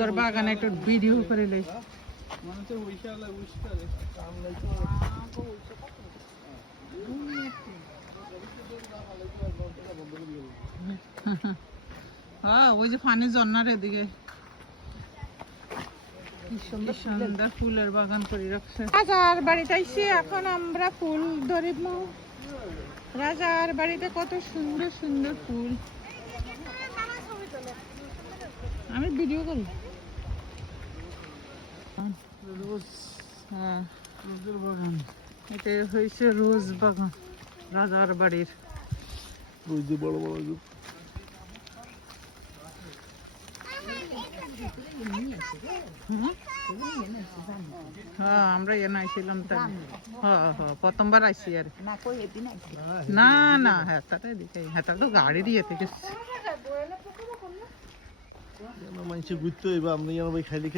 সুন্দর বাগান একটু ভিডিও করে লই। হ্যাঁ ওই যে পানির ঝর্ণার এদিকে কি সুন্দর ফুলের বাগান করে রাখছে। রাজার বাড়িতে আইছি, এখন আমরা ফুল ধরিব। রাজার বাড়িতে কত সুন্দর সুন্দর ফুল। আমি ভিডিও করি। হ্যাঁ রোজের বাগান, এটা হয়েছে রোজ বাগান রাজার বাড়ির। ওই যে বড় বড় হ্যাঁ আমরা এনে আইছিলাম তাই। হ্যাঁ হ্যাঁ প্রথমবার আইসি আর না না হ্যাঁ তারা এদিকে হ্যাঁ তারা তো গাড়ি দিয়ে থেকে মানুষ ঘুরতে হইবা আমরা খাইলে